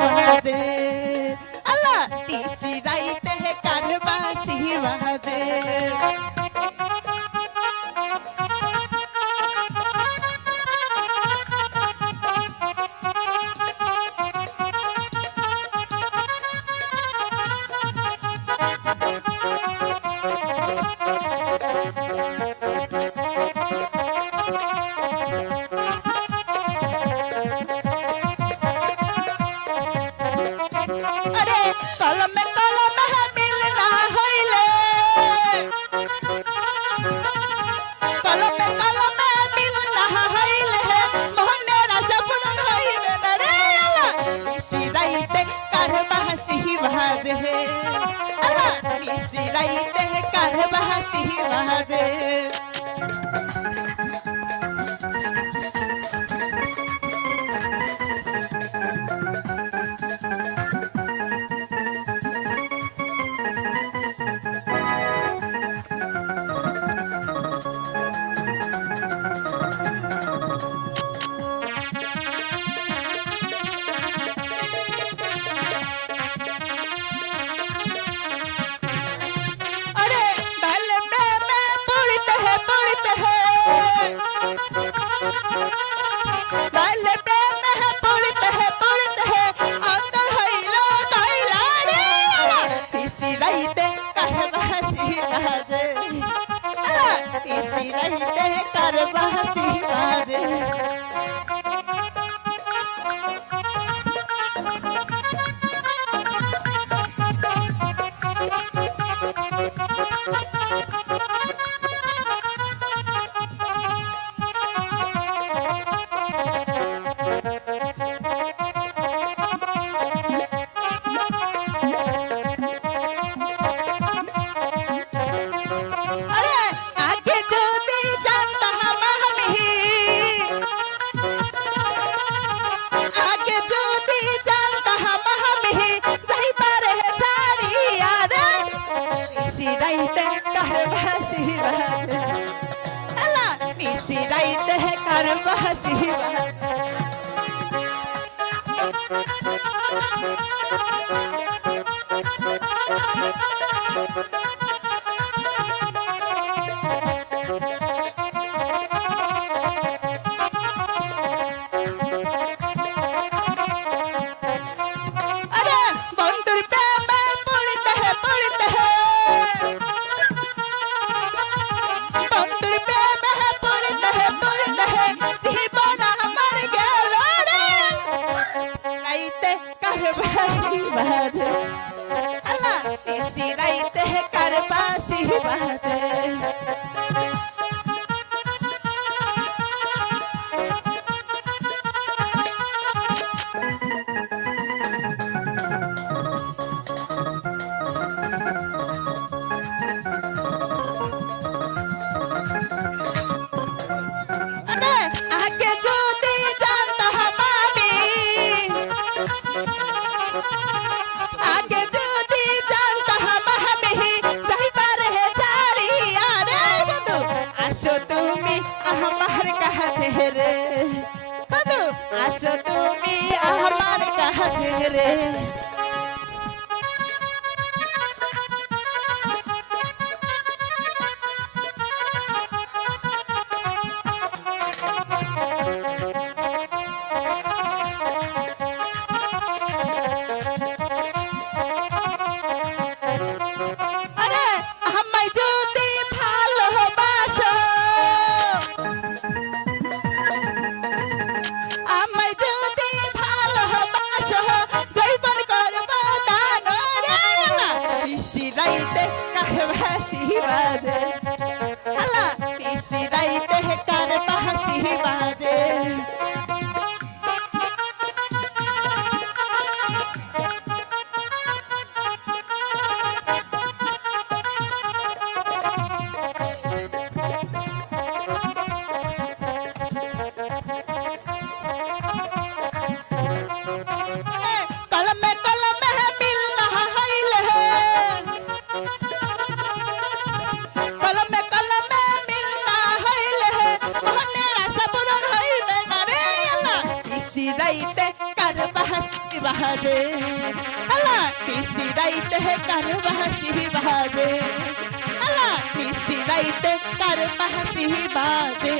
বাজে আল্লাহ তিসি রাইতে কার বাঁশি বাজে अरे, कलम कलम है, मिलना हईले कलम कलम है, मिलना हईले मोहनेरा सपनन हईले रे इसी राइते करबा सिही बाज। है अल्लाह इसी राइते करबा सिही बाज। इसी रहते करवासी बाजे। इसी रहते करबसी बात अला निसी राइत है करबसी बात Mau. কাছে রে আসো তুমি আমার কাছে রে गाईत हे कार पाहशी वाजे. রাইতে কার বাহাস বাহাদে? আল্লাহ নিশি রাইতে কার বাহাসি বাজে আল্লাহ নিশি রাইতে কার বাহাসি বাজে